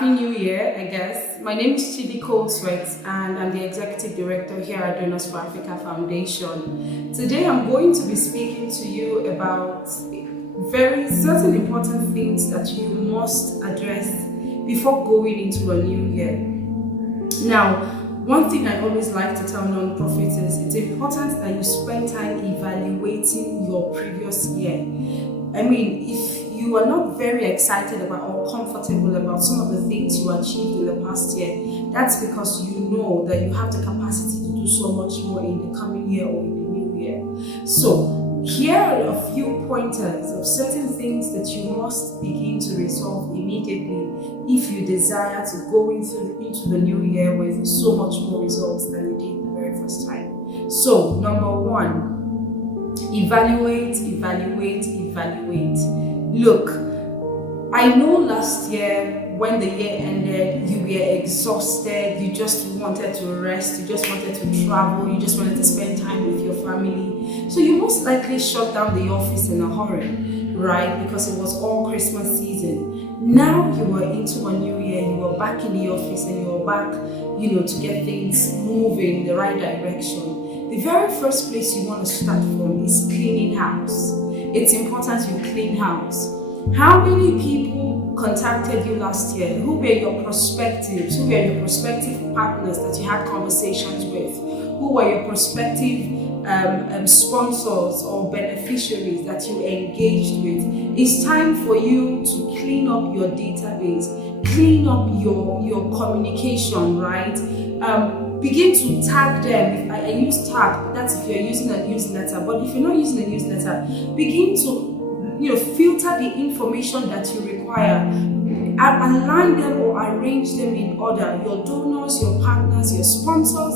Happy New Year, I guess. My name is Chidi Koldsweat, and I'm the Executive Director here at Donors for Africa Foundation. Today I'm going to be speaking to you about very certain important things that you must address before going into a new year. Now, one thing I always like to tell non-profits is it's important that you spend time evaluating your previous year. I mean, if you are not very excited about or comfortable about some of the things you achieved in the past year, that's because you know that you have the capacity to do so much more in the coming year or in the new year. So here are a few pointers of certain things that you must begin to resolve immediately if you desire to go into the new year with so much more results than you did the very first time. So, number one, evaluate. Look, I know last year when the year ended, you were exhausted, you just wanted to rest, you just wanted to travel, you just wanted to spend time with your family. So you most likely shut down the office in a hurry, right? Because it was all Christmas season. Now you are into a new year, you are back in the office and you are back, to get things moving in the right direction. The very first place you want to start from is cleaning house. It's important you clean house. How many people contacted you last year? Who were your prospectives? Who were your prospective partners that you had conversations with? Who were your prospective sponsors or beneficiaries that you engaged with? It's time for you to clean up your database, clean up your communication, right? Begin to tag them. I use tag, that's if you're using a newsletter, but if you're not using a newsletter, begin to filter the information that you require, align them or arrange them in order. Your donors, your partners, your sponsors,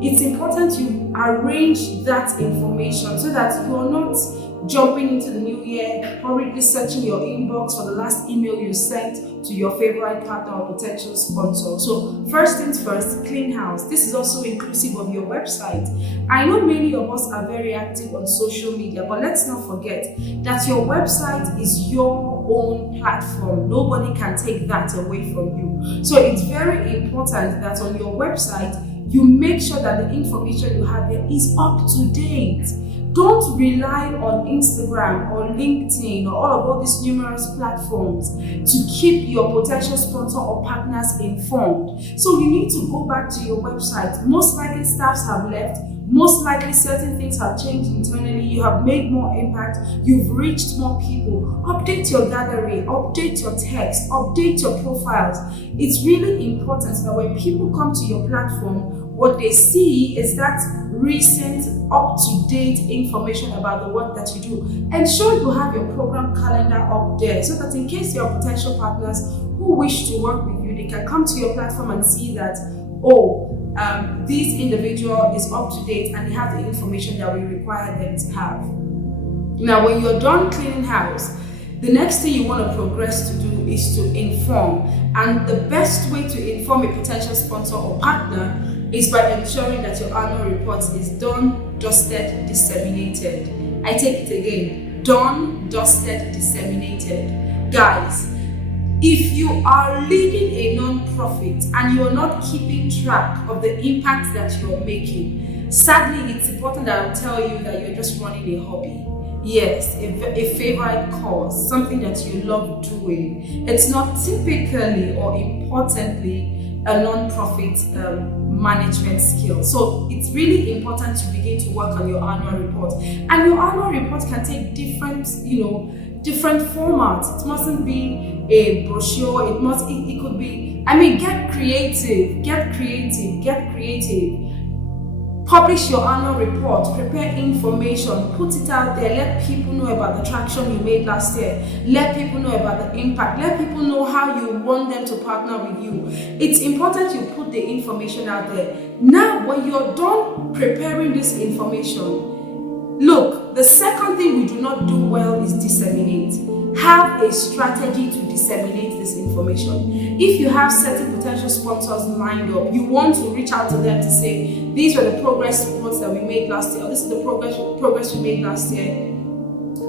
it's important you arrange that information so that you're not jumping into the new year, hurriedly searching your inbox for the last email you sent to your favorite partner or potential sponsor. So first things first, clean house. This is also inclusive of your website. I know many of us are very active on social media, but let's not forget that your website is your own platform. Nobody can take that away from you. So it's very important that on your website, you make sure that the information you have there is up to date. Don't rely on Instagram or LinkedIn or all these numerous platforms to keep your potential sponsor or partners informed. So you need to go back to your website. Most likely staffs have left. Most likely certain things have changed internally. You have made more impact. You've reached more people. Update your gallery, update your text, update your profiles. It's really important that when people come to your platform, what they see is that recent, up-to-date information about the work that you do. Ensure you have your program calendar up there so that in case your potential partners who wish to work with you, they can come to your platform and see that, this individual is up to date and they have the information that we require them to have. Now, when you're done cleaning house, the next thing you want to progress to do is to inform. And the best way to inform a potential sponsor or partner is by ensuring that your annual report is done, dusted, disseminated. I take it again. Done, dusted, disseminated. Guys, if you are leading a non-profit and you're not keeping track of the impact that you're making, sadly, it's important that I'll tell you that you're just running a hobby. Yes, a favorite cause, something that you love doing. It's not typically or importantly a non-profit management skill. So it's really important to begin to work on your annual report. And your annual report can take different formats. It mustn't be a brochure. It could be, get creative. Publish your annual report, prepare information, put it out there, let people know about the traction you made last year, let people know about the impact, let people know how you want them to partner with you. It's important you put the information out there. Now, when you're done preparing this information, look, the second thing we do not do well is disseminate. Have a strategy to disseminate this information. If you have certain potential sponsors lined up, you want to reach out to them to say, these were the progress reports that we made last year, or this is the progress we made last year.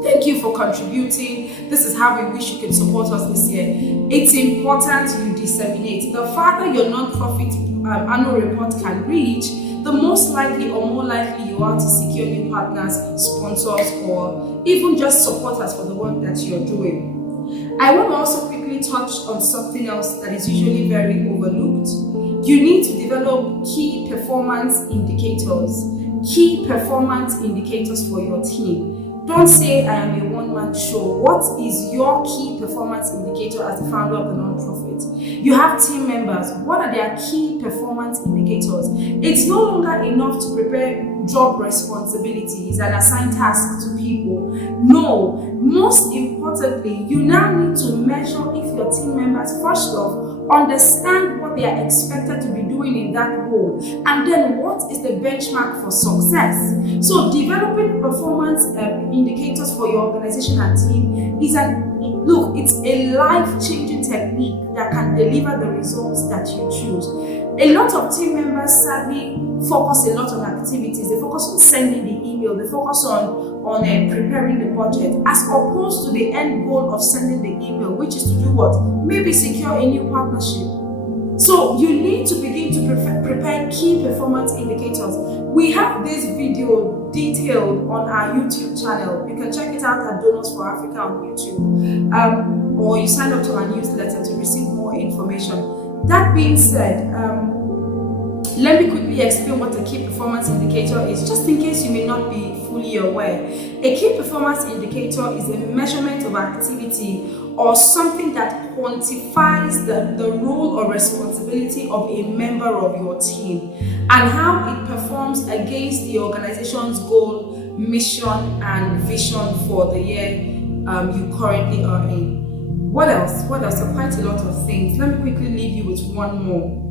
Thank you for contributing. This is how we wish you can support us this year. It's important you disseminate. The farther your non-profit annual report can reach, the most likely or more likely you are to secure new partners, sponsors, or even just supporters for the work that you're doing. I want to also quickly touch on something else that is usually very overlooked. You need to develop key performance indicators. Key performance indicators for your team. Don't say I am a one-man show. What is your key performance indicator as the founder of the non-profit? You have team members. What are their key performance indicators? It's no longer enough to prepare job responsibilities and assign tasks to people. No, most importantly, you now need to measure if your team members, first off, understand what they are expected to be doing in that role, and then what is the benchmark for success. So developing performance indicators for your organization and team is it's a life-changing technique that can deliver the results that you choose. A lot of team members sadly focus a lot on activities. They focus on sending the email, they focus on preparing the budget, as opposed to the end goal of sending the email, which is to do what? Maybe secure a new partnership. So you need to begin to prepare key performance indicators. We have this video detailed on our YouTube channel. You can check it out at Donors for Africa on YouTube, or you sign up to our newsletter to receive more information. That being said, let me quickly explain what a key performance indicator is, just in case you may not be fully aware. A key performance indicator is a measurement of activity or something that quantifies the role or responsibility of a member of your team and how it performs against the organization's goal, mission, and vision for the year you currently are in. What else? Quite a lot of things. Let me quickly leave you with one more.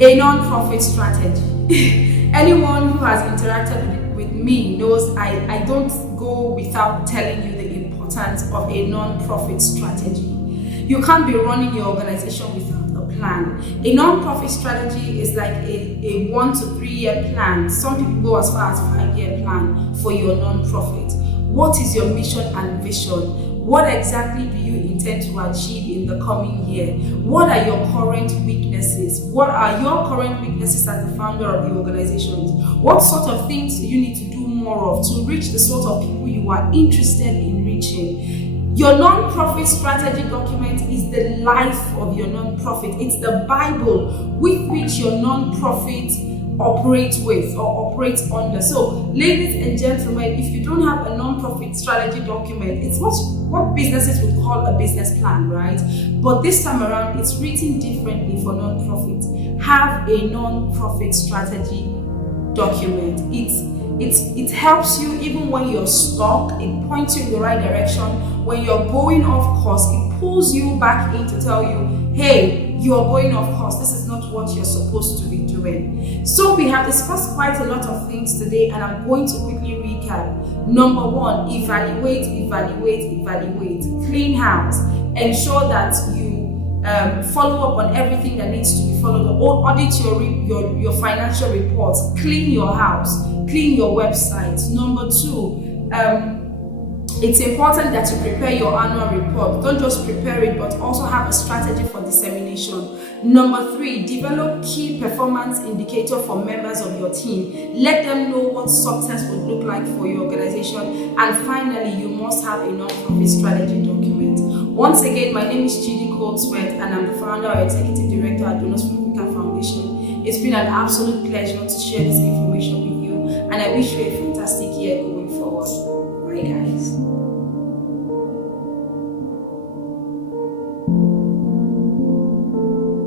A non-profit strategy. Anyone who has interacted with me knows I don't go without telling you the importance of a non-profit strategy. You can't be running your organization without a plan. A non-profit strategy is like a 1 to 3 year plan. Some people go as far as 5-year plan for your non-profit. What is your mission and vision? What exactly do you intend to achieve in the coming year? What are your current weaknesses? What are your current weaknesses as the founder of the organizations? What sort of things do you need to do more of to reach the sort of people you are interested in reaching? Your non-profit strategy document is the life of your non-profit. It's the Bible with which your non-profit operates with or operates under. So, ladies and gentlemen, if you don't have a non-profit strategy document, it's what businesses would call a business plan, right? But this time around, it's written differently for non-profits. Have a non-profit strategy document. It helps you even when you're stuck. It points you in the right direction. When you're going off course, it pulls you back in to tell you, hey, you're going off course. This is not what you're supposed to be doing. So we have discussed quite a lot of things today, and I'm going to quickly recap. Number 1, evaluate. Clean house. Ensure that you follow up on everything that needs to be followed up. Audit your financial reports. Clean your house. Clean your website. Number 2, it's important that you prepare your annual report. Don't just prepare it, but also have a strategy for dissemination. Number 3, develop key performance indicator for members of your team. Let them know what success would look like for your organization. And finally, you must have a non-profit strategy document. Once again, my name is Chidi Koldsweat, and I'm the founder and executive director at Donors for Africa Foundation. It's been an absolute pleasure to share this information with you, and I wish you a fantastic year going forward.